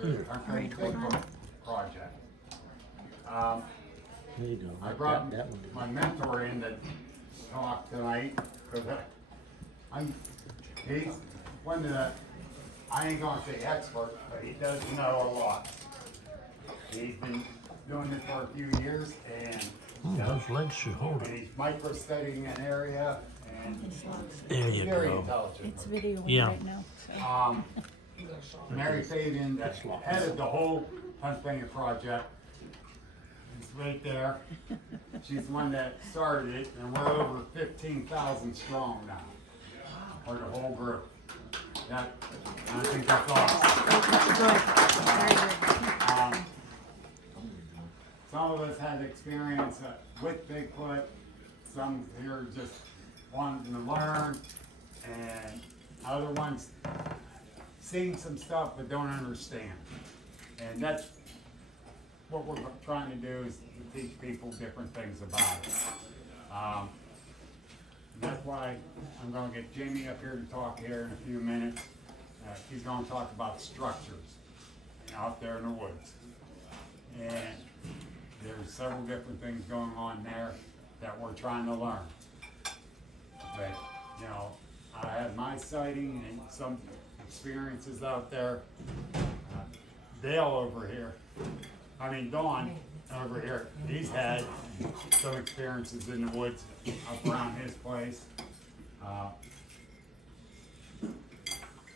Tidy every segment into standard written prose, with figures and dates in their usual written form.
the Untitled Chapter project. There you go. I brought my mentor in to talk tonight because he's one of the, I ain't gonna say expert, but he does know a lot. He's been doing this for a few years and those legs should hold it. he's micro studying an area and There he's you very go. intelligent. It's videoing Yeah. right now. So. Mary Fabian, head of the whole Pennsylvania project, is right there. She's the one that started it, and we're over 15,000 strong now, for the whole group. That, I think that's awesome. Some of us had experience with Bigfoot, some here just wanting to learn, and other ones seeing some stuff but don't understand. And that's what we're trying to do, is to teach people different things about it. That's why I'm gonna get Jami up here to talk here in a few minutes. He's gonna talk about structures out there in the woods. And there's several different things going on there that we're trying to learn. But, you know, I had my sighting and some experiences out there. Dale over here, Don over here, he's had some experiences in the woods up around his place.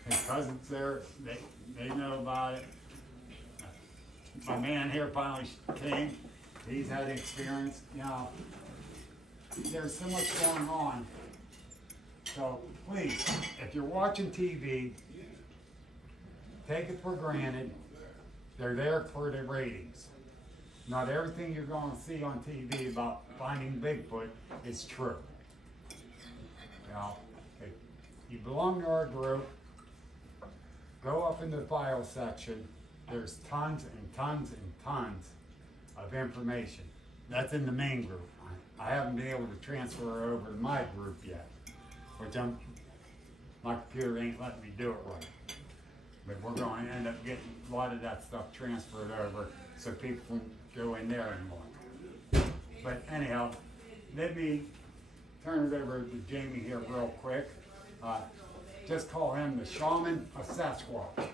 His cousins there, they know about it. My man here finally came, he's had experience, you know. There's so much going on. So please, if you're watching TV, take it for granted. They're there for the ratings. Not everything you're going to see on TV about finding Bigfoot is true. You know, if you belong to our group, go up in the file section. There's tons and tons and tons of information. That's in the main group. I haven't been able to transfer over to my group yet, which my computer ain't letting me do it right. But we're going to end up getting a lot of that stuff transferred over so people can go in there and look. But anyhow, let me turn it over to Jami here real quick. Just call him the Shaman of Sasquatch.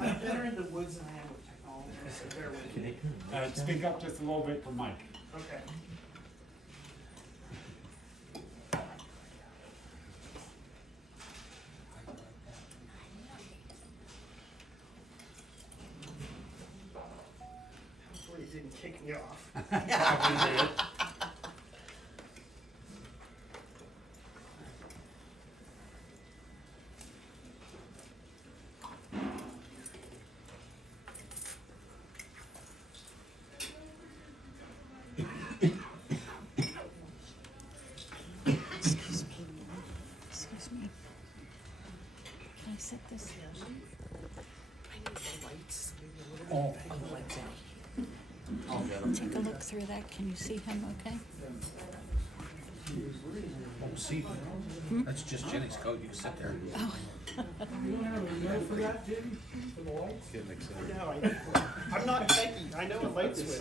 I'm better in the woods than I am with technology, so bear with me. Speak up just a little bit for Mike. Okay. Hopefully it didn't kick me off. Excuse me. Can I set this? I need the lights, maybe a Oh. little bit. Lights out. Take a look through that. Can you see him okay? Oh, see, that's just Jenny's code. You can sit there. Oh. You don't have a remote for that, Jimmy? For the lights? Getting excited. No, I'm not techie. I know a light switch.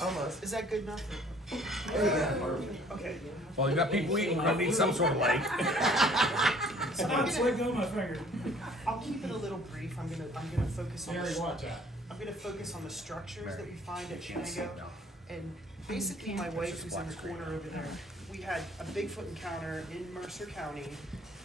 Almost. Is that good enough? Okay. Well, you got people eating. We're gonna need some sort of light. So let go of my finger. I'll keep it a little brief. I'm gonna focus on. Gary, watch out. I'm gonna focus on the structures that we find at Can't see Shenango. it now. And basically, my wife who's in the corner over there, we had a Bigfoot encounter in Mercer County,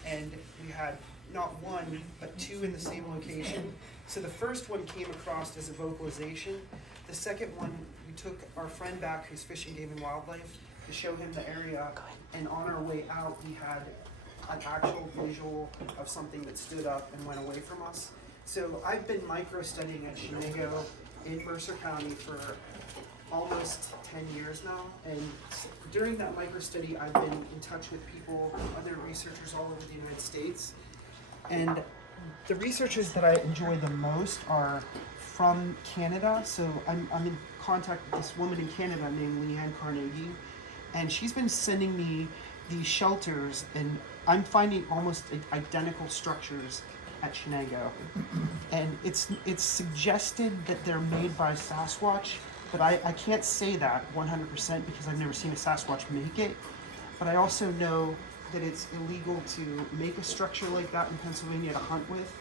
and we had not one, but two in the same location. So the first one came across as a vocalization. The second one, we took our friend back who's fishing game and wildlife to show him the area, and on our way out, we had an actual visual of something that stood up and went away from us. So I've been micro-studying at Shenango in Mercer County for almost 10 years now, and during that micro-study, I've been in touch with people, other researchers all over the United States, and the researchers that I enjoy the most are from Canada. So I'm in contact with this woman in Canada named Leanne Carnegie, and she's been sending me these shelters, and I'm finding almost identical structures at Shenango. And it's suggested that they're made by Sasquatch, but I can't say that 100% because I've never seen a Sasquatch make it. But I also know that it's illegal to make a structure like that in Pennsylvania to hunt with.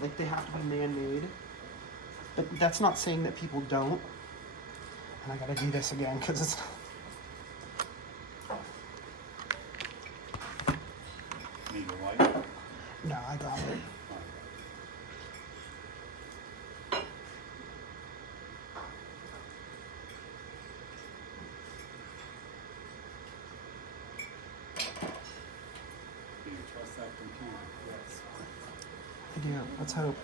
Like, they have to be man-made. But that's not saying that people don't. And I gotta do this again because it's... Need a light? No, I got it. Do you trust that computer? Yes. I do. Let's hope.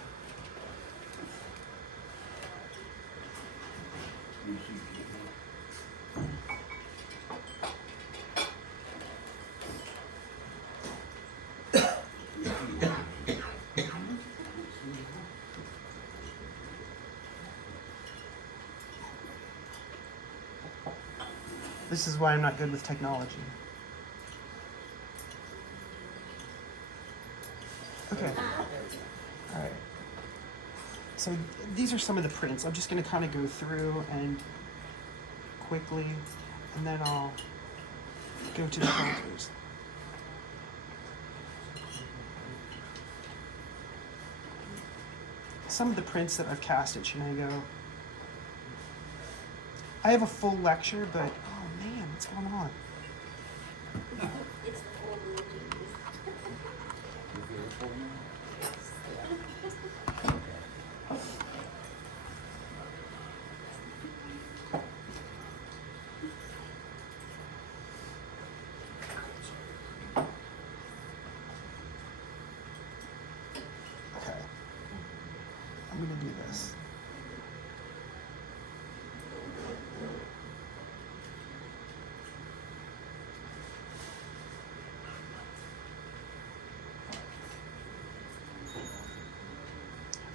This is why I'm not good with technology. Okay. All right. So these are some of the prints. I'm just going to kind of go through and quickly, and then I'll go to the filters. Some of the prints that I've cast at Shenango. I have a full lecture, but oh man, what's going on? Okay, I'm gonna do this.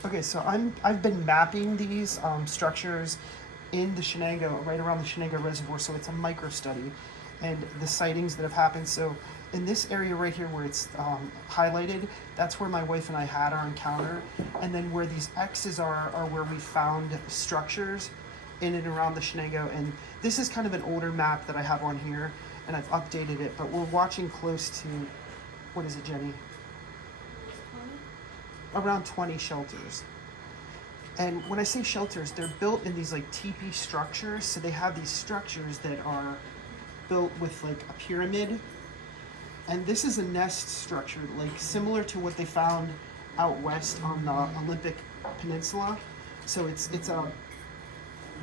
Okay, so I've been mapping these structures in the Shenango, right around the Shenango Reservoir, so it's a micro study, and the sightings that have happened. So in this area right here where it's highlighted, that's where my wife and I had our encounter, and then where these X's are where we found structures in and around the Shenango. And this is kind of an older map that I have on here, and I've updated it, but we're watching close to, what is it, Jenny? Around 20 shelters. And when I say shelters, they're built in these like teepee structures. So they have these structures that are built with like a pyramid. And this is a nest structure, like similar to what they found out west on the Olympic Peninsula. So it's a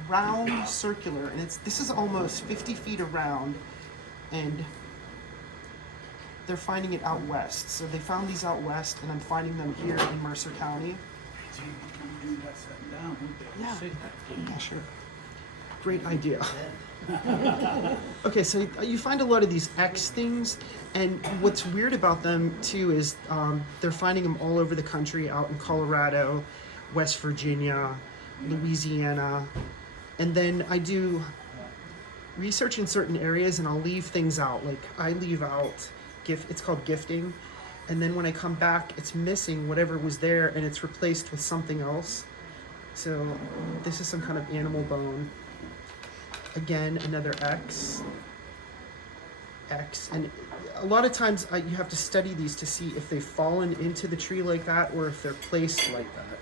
round circular, and this is almost 50 feet around, and they're finding it out west. So they found these out west, and I'm finding them here in Mercer County. Yeah, yeah, sure. Great idea. Okay, so you find a lot of these X things, and what's weird about them too is they're finding them all over the country, out in Colorado, West Virginia, Louisiana, and then I do research in certain areas, and I'll leave things out. Like I leave out it's called gifting, and then when I come back, it's missing whatever was there, and it's replaced with something else. So this is some kind of animal bone. Again, another X, and a lot of times you have to study these to see if they've fallen into the tree like that or if they're placed like that.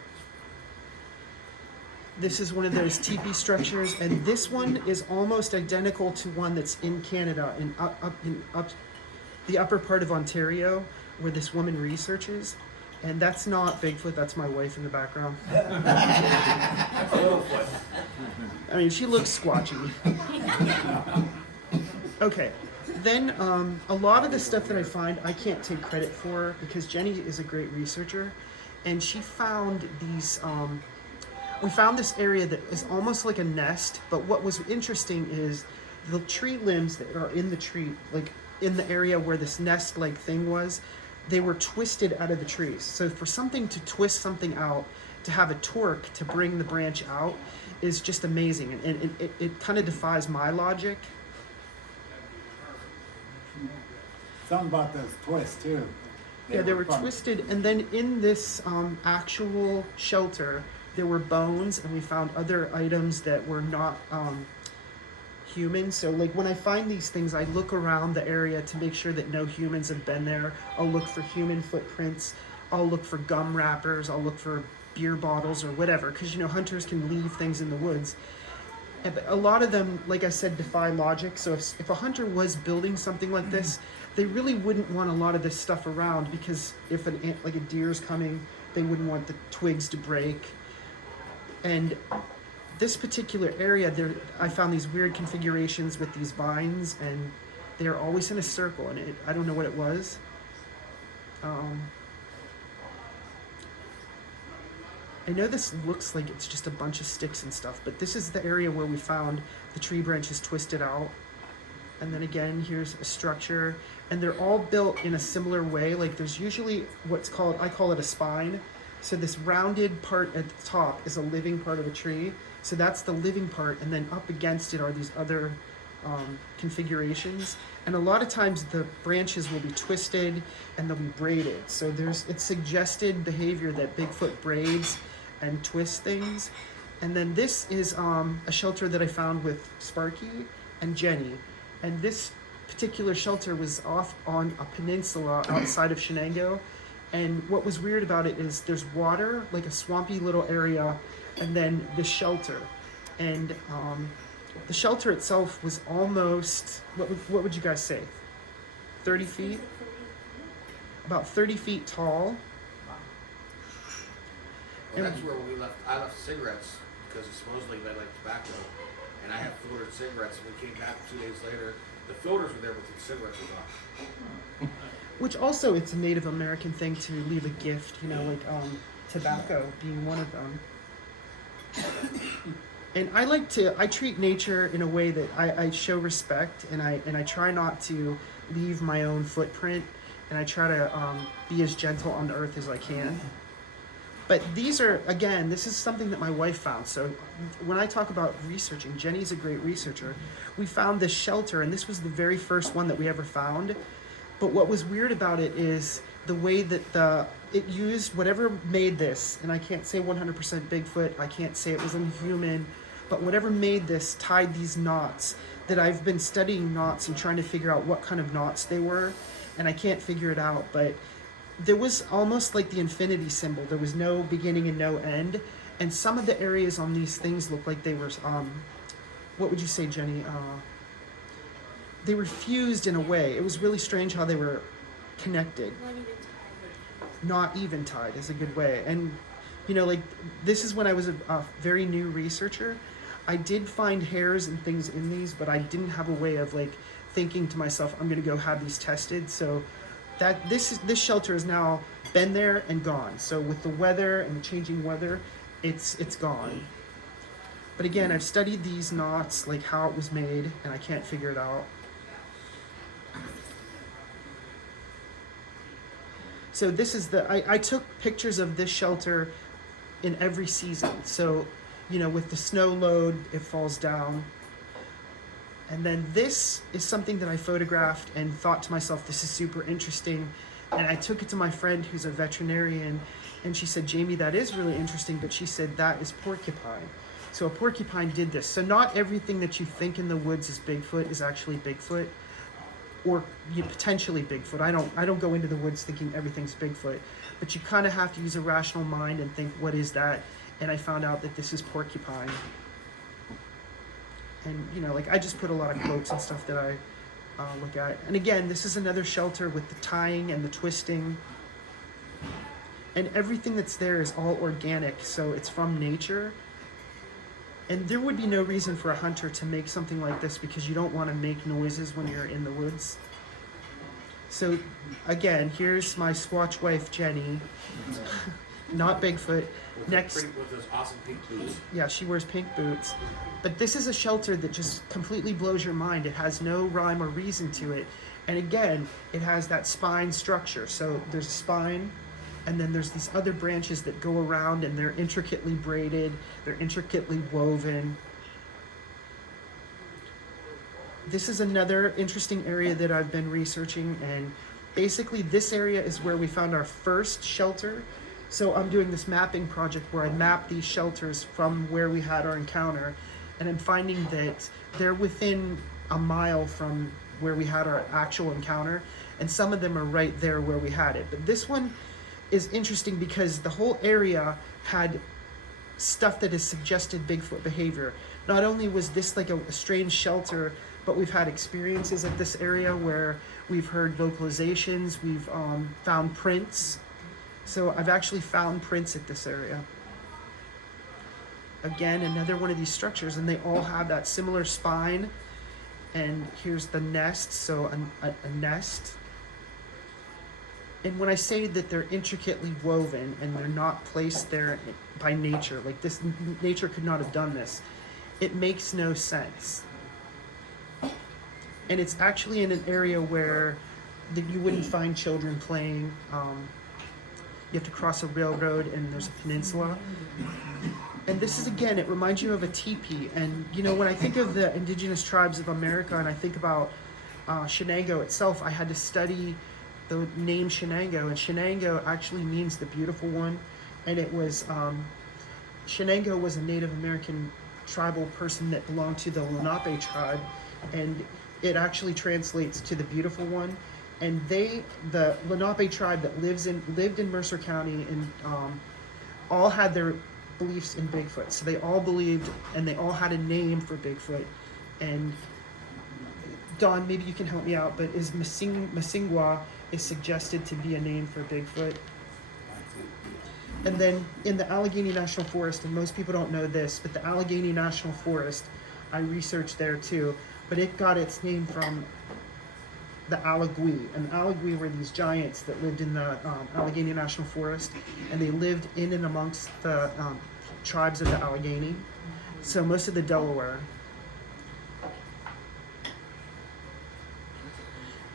This is one of those teepee structures, and this one is almost identical to one that's in Canada, in up the upper part of Ontario, where this woman researches. And that's not Bigfoot, that's my wife in the background. I mean, she looks squatchy. Okay, then a lot of the stuff that I find, I can't take credit for because Jenny is a great researcher, and she found these, we found this area that is almost like a nest, but what was interesting is the tree limbs that are in the tree, like in the area where this nest-like thing was, they were twisted out of the trees. So for something to twist something out, to have a torque to bring the branch out, is just amazing, and it kind of defies my logic. Something about those twists too. Yeah, they were fun. twisted, and then in this actual shelter, there were bones, and we found other items that were not human. So like when I find these things, I look around the area to make sure that no humans have been there. I'll look for human footprints. I'll look for gum wrappers. I'll look for beer bottles or whatever, because hunters can leave things in the woods. But a lot of them, like I said, defy logic. So if a hunter was building something like this, they really wouldn't want a lot of this stuff around, because if like a deer's coming, they wouldn't want the twigs to break. And this particular area, I found these weird configurations with these vines, and they're always in a circle, and I don't know what it was. I know this looks like it's just a bunch of sticks and stuff, but this is the area where we found the tree branches twisted out. And then again, here's a structure, and they're all built in a similar way. Like there's usually I call it a spine. So this rounded part at the top is a living part of a tree. So that's the living part, and then up against it are these other configurations. And a lot of times the branches will be twisted and they'll be braided. So it's suggested behavior that Bigfoot braids and twists things. And then this is a shelter that I found with Sparky and Jenny. And this particular shelter was off on a peninsula outside of Shenango. And what was weird about it is there's water, like a swampy little area, and then the shelter. And the shelter itself was almost, what would you guys say? 30 feet? About 30 feet tall. Well, that's where I left cigarettes, because supposedly they like tobacco, and I had filtered cigarettes, and we came back 2 days later, the filters were there, but the cigarettes were gone. Which also, it's a Native American thing to leave a gift, like tobacco being one of them. And I treat nature in a way that I show respect, and I try not to leave my own footprint, and I try to be as gentle on the earth as I can. But these are, again, this is something that my wife found. So when I talk about researching, Jenny's a great researcher. We found this shelter, and this was the very first one that we ever found. But what was weird about it is the way that it used whatever made this, and I can't say 100% Bigfoot, I can't say it was inhuman, but whatever made this tied these knots that I've been studying knots and trying to figure out what kind of knots they were, and I can't figure it out, but there was almost like the infinity symbol. There was no beginning and no end, and some of the areas on these things looked like they were, what would you say, Jenny? They were fused in a way. It was really strange how they were connected. Not even tied is a good way. And, like, this is when I was a very new researcher. I did find hairs and things in these, but I didn't have a way of, like, thinking to myself, I'm going to go have these tested. So this shelter has now been there and gone. So with the weather and the changing weather, it's gone. But again, I've studied these knots, like how it was made, and I can't figure it out. So this is I took pictures of this shelter in every season. So, with the snow load, it falls down. And then this is something that I photographed and thought to myself, this is super interesting. And I took it to my friend who's a veterinarian, and she said, Jami, that is really interesting, but she said, that is porcupine. So a porcupine did this. So not everything that you think in the woods is Bigfoot is actually Bigfoot, or potentially Bigfoot. I don't go into the woods thinking everything's Bigfoot, but you kind of have to use a rational mind and think, what is that? And I found out that this is porcupine. And, I just put a lot of quotes and stuff that I look at. And again, this is another shelter with the tying and the twisting. And everything that's there is all organic, so it's from nature. And there would be no reason for a hunter to make something like this, because you don't want to make noises when you're in the woods. So again, here's my Squatch wife, Jenny. not Bigfoot. With Next, with those awesome pink boots. yeah, she wears pink boots. But this is a shelter that just completely blows your mind. It has no rhyme or reason to it. And again, it has that spine structure. So there's a spine, and then there's these other branches that go around, and they're intricately braided, they're intricately woven. This is another interesting area that I've been researching, and basically this area is where we found our first shelter. So I'm doing this mapping project where I map these shelters from where we had our encounter, and I'm finding that they're within a mile from where we had our actual encounter, and some of them are right there where we had it. But this one is interesting because the whole area had stuff that has suggested Bigfoot behavior. Not only was this like a strange shelter, but we've had experiences at this area where we've heard vocalizations, we've found prints. So I've actually found prints at this area. Again, another one of these structures, and they all have that similar spine. And here's the nest, so a nest. And when I say that they're intricately woven and they're not placed there by nature, like this, nature could not have done this, it makes no sense. And it's actually in an area where you wouldn't find children playing. You have to cross a railroad, and there's a peninsula. And this is, again, it reminds you of a teepee. And, you know, when I think of the indigenous tribes of America and I think about Shenango itself, I had to study the name Shenango. And Shenango actually means the beautiful one. And it was, Shenango was a Native American tribal person that belonged to the Lenape tribe. And it actually translates to the beautiful one. And the Lenape tribe that lived in Mercer County and all had their beliefs in Bigfoot. So they all believed, and they all had a name for Bigfoot. And Don, maybe you can help me out, but is Masingwa is suggested to be a name for Bigfoot. And then in the Allegheny National Forest, and most people don't know this, but the Allegheny National Forest, I researched there too, but it got its name from the Allegheny. And Allegheny were these giants that lived in the Allegheny National Forest, and they lived in and amongst the tribes of the Allegheny. So most of the Delaware.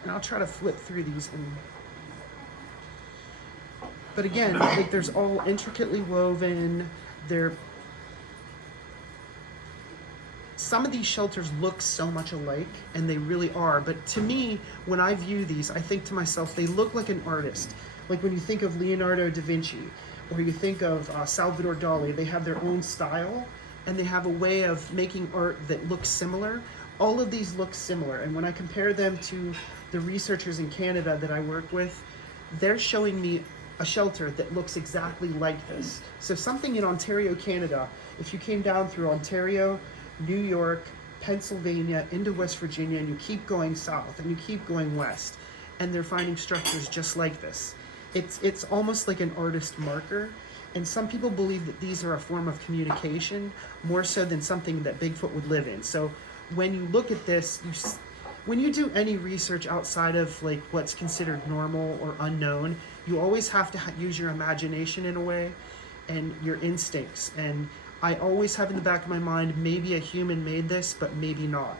And I'll try to flip through these. But again, like there's all intricately woven. Some of these shelters look so much alike, and they really are. But to me, when I view these, I think to myself, they look like an artist. Like when you think of Leonardo da Vinci, or you think of Salvador Dali, they have their own style, and they have a way of making art that looks similar. All of these look similar, and when I compare them to the researchers in Canada that I work with, they're showing me a shelter that looks exactly like this. So something in Ontario, Canada, if you came down through Ontario, New York, Pennsylvania, into West Virginia, and you keep going south and you keep going west, and they're finding structures just like this. It's almost like an artist marker, and some people believe that these are a form of communication more so than something that Bigfoot would live in. So when you look at this, when you do any research outside of like what's considered normal or unknown, you always have to use your imagination in a way and your instincts. And I always have in the back of my mind, maybe a human made this, but maybe not.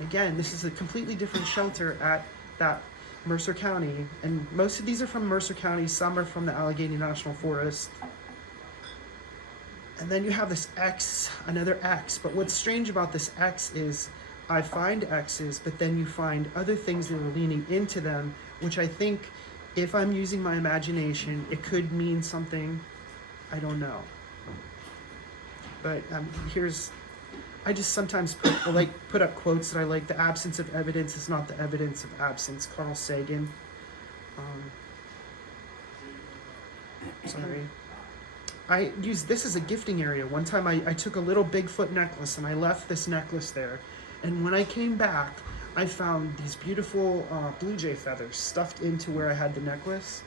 Again, this is a completely different shelter at that Mercer County, and most of these are from Mercer County, some are from the Allegheny National Forest. And then you have this X, another X, but what's strange about this X is I find X's, but then you find other things that are leaning into them, which I think, if I'm using my imagination, it could mean something, I don't know. But I just sometimes put up quotes that I like. The absence of evidence is not the evidence of absence. Carl Sagan. Sorry. I used this as a gifting area. One time I took a little Bigfoot necklace and I left this necklace there. And when I came back, I found these beautiful blue jay feathers stuffed into where I had the necklace.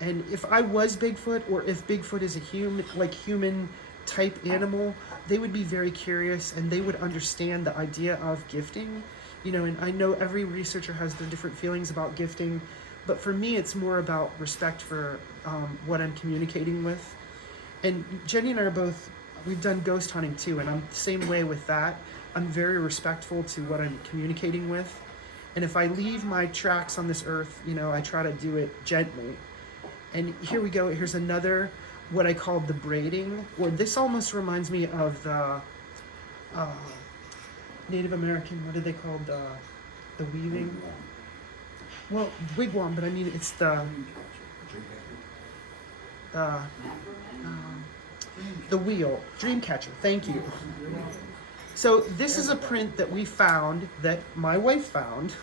And if I was Bigfoot, or if Bigfoot is a human type animal, they would be very curious and they would understand the idea of gifting. You know, and I know every researcher has their different feelings about gifting, But for me, it's more about respect for what I'm communicating with. And Jenny and I are both, we've done ghost hunting too, and I'm the same way with that. I'm very respectful to what I'm communicating with. And if I leave my tracks on this earth, you know, I try to do it gently. And here we go. Here's another, what I call the braiding, or this almost reminds me of the Native American, what are they called? The weaving? Well, wigwam, but I mean, it's the wheel, dream catcher, thank you. So this is a print that we found, that my wife found,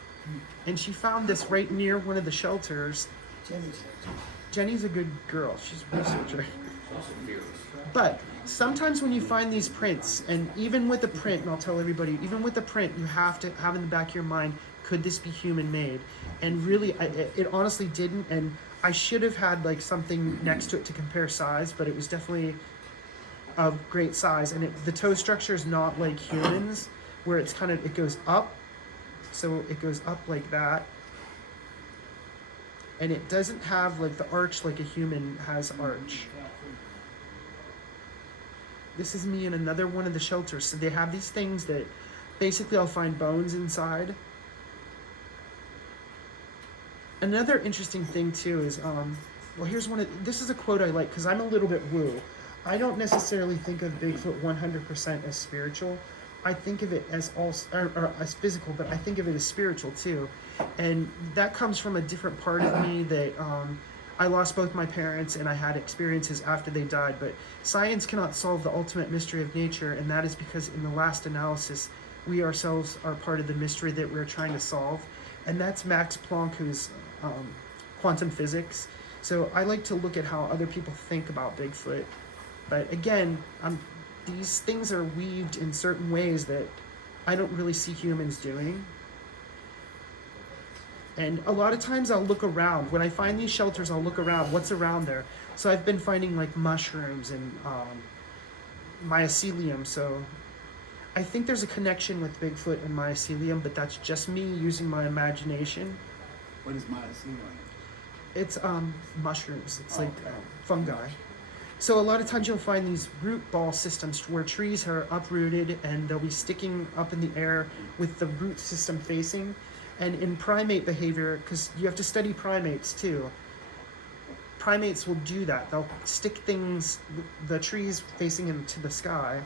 and she found this right near one of the shelters. Jenny's a good girl, she's a researcher. But sometimes when you find these prints, and even with the print, and I'll tell everybody, even with the print, you have to have in the back of your mind, could this be human made? And really, it honestly didn't, and I should have had like something next to it to compare size, but it was definitely of great size. And the toe structure is not like humans, where it's kind of, it goes up, so it goes up like that. And it doesn't have like the arch like a human has arch. This is me in another one of the shelters. So they have these things that basically I'll find bones inside. Another interesting thing too is, well, here's one of, this is a quote I like because I'm a little bit woo. I don't necessarily think of Bigfoot 100% as spiritual. I think of it as or as physical, but I think of it as spiritual too. And that comes from a different part of me that I lost both my parents and I had experiences after they died. But science cannot solve the ultimate mystery of nature, and that is because in the last analysis, we ourselves are part of the mystery that we're trying to solve. And that's Max Planck, who's quantum physics. So I like to look at how other people think about Bigfoot. But again, these things are weaved in certain ways that I don't really see humans doing. And a lot of times I'll look around. When I find these shelters, I'll look around. What's around there? So I've been finding like mushrooms and mycelium. So I think there's a connection with Bigfoot and mycelium, but that's just me using my imagination. What is mycelium? It's mushrooms. It's like fungi. So a lot of times you'll find these root ball systems where trees are uprooted and they'll be sticking up in the air with the root system facing. And in primate behavior, because you have to study primates too, primates will do that. They'll stick things, the trees facing into the sky.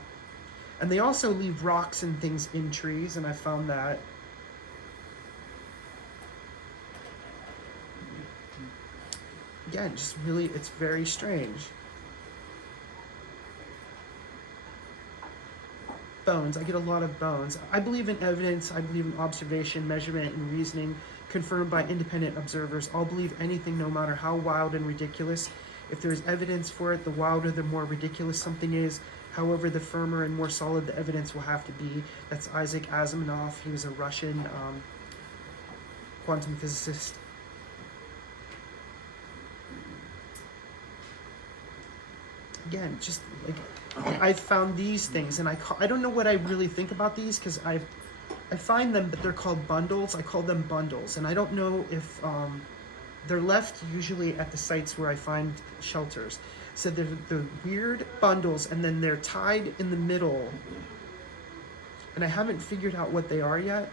And they also leave rocks and things in trees, and I found that. Again, just really, it's very strange. Bones, I get a lot of bones. I believe in evidence, I believe in observation, measurement, and reasoning confirmed by independent observers. I'll believe anything no matter how wild and ridiculous. If there's evidence for it, the wilder, the more ridiculous something is. However, the firmer and more solid the evidence will have to be. That's Isaac Asimov. He was a Russian quantum physicist. Again, just like, I found these things, and I don't know what I really think about these because I find them, but they're called bundles. I call them bundles, and I don't know if they're left usually at the sites where I find shelters. So they're weird bundles, and then they're tied in the middle, and I haven't figured out what they are yet.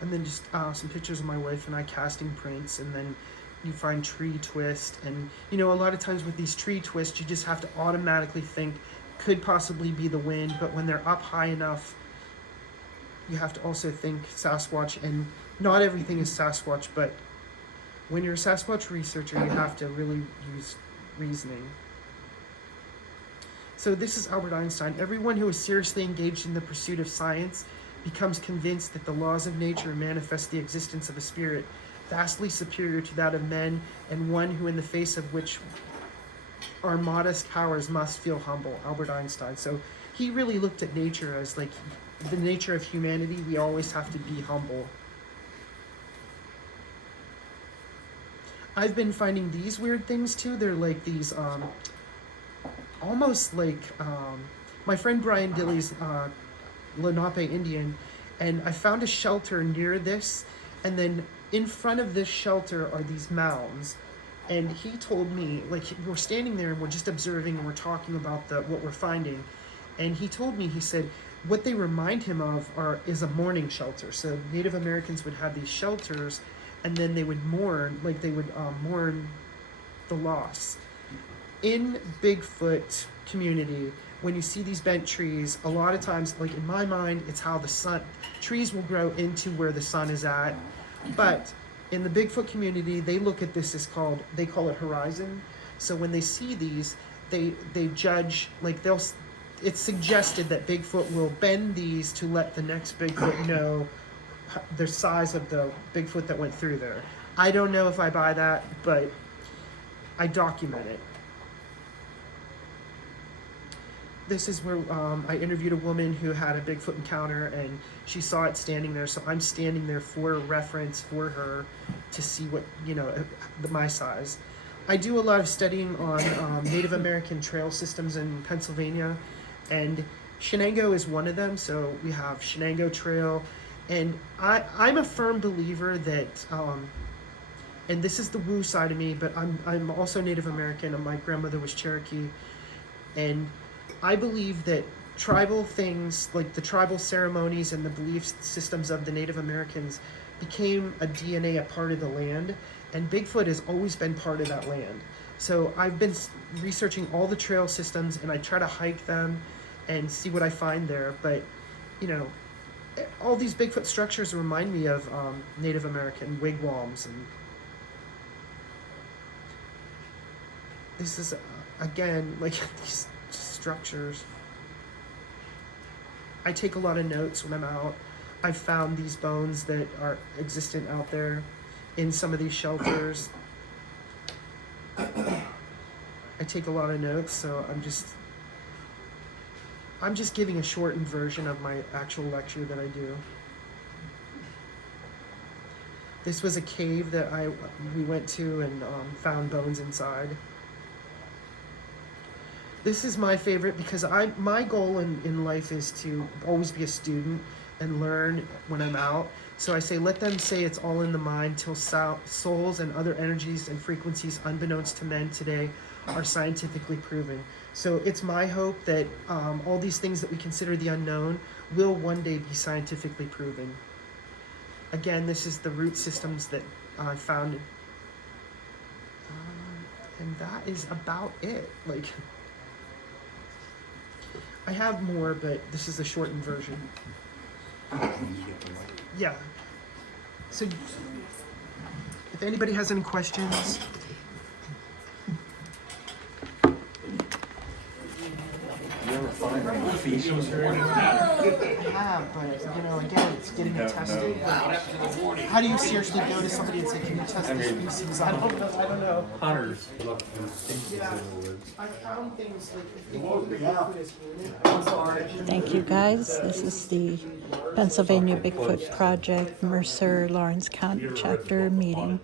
And then just some pictures of my wife and I casting prints, and then you find tree twist. And you know, a lot of times with these tree twists, you just have to automatically think could possibly be the wind, but when they're up high enough, you have to also think Sasquatch. And not everything is Sasquatch, but when you're a Sasquatch researcher, you have to really use reasoning. So this is Albert Einstein. Everyone who is seriously engaged in the pursuit of science becomes convinced that the laws of nature manifest the existence of a spirit vastly superior to that of men, and one who in the face of which our modest powers must feel humble. Albert Einstein. So he really looked at nature as like the nature of humanity. We always have to be humble. I've been finding these weird things too. They're like these almost like my friend Brian Gillies, Lenape Indian, and I found a shelter near this, and then in front of this shelter are these mounds. And he told me, like, we're standing there and we're just observing and we're talking about what we're finding. And he told me, he said, what they remind him of is a mourning shelter. So Native Americans would have these shelters, and then they would mourn, like they would mourn the loss. In Bigfoot community, when you see these bent trees, a lot of times, like in my mind, it's how trees will grow into where the sun is at. But in the Bigfoot community, they look at this as they call it horizon. So when they see these, they judge, like it's suggested that Bigfoot will bend these to let the next Bigfoot know the size of the Bigfoot that went through there. I don't know if I buy that, but I document it. This is where I interviewed a woman who had a Bigfoot encounter, and she saw it standing there. So I'm standing there for reference for her to see what, my size. I do a lot of studying on Native American trail systems in Pennsylvania, and Shenango is one of them. So we have Shenango Trail, and I'm a firm believer that, and this is the woo side of me, but I'm also Native American, and my grandmother was Cherokee, and I believe that tribal things, like the tribal ceremonies and the belief systems of the Native Americans, became a DNA, a part of the land, and Bigfoot has always been part of that land. So I've been researching all the trail systems, and I try to hike them and see what I find there. But, all these Bigfoot structures remind me of Native American wigwams, and this is, again, like these structures. I take a lot of notes when I'm out. I've found these bones that are existent out there in some of these shelters. I take a lot of notes, so I'm just giving a shortened version of my actual lecture that I do. This was a cave that we went to and found bones inside. This is my favorite because my goal in life is to always be a student and learn when I'm out. So I say, let them say it's all in the mind till souls and other energies and frequencies unbeknownst to men today are scientifically proven. So it's my hope that all these things that we consider the unknown will one day be scientifically proven. Again, this is the root systems that I found. And that is about it. Like, I have more, but this is a shortened version. Yeah. So, if anybody has any questions. You ever find any feces or anything? I have, but again, it's getting it tested. How do you seriously go to somebody and say, "Can you test this species?" I don't know. Hunters. Yeah. I found things like if you look at this unit. Thank you, guys. This is the Pennsylvania Bigfoot Project, Mercer, Lawrence County Chapter meeting.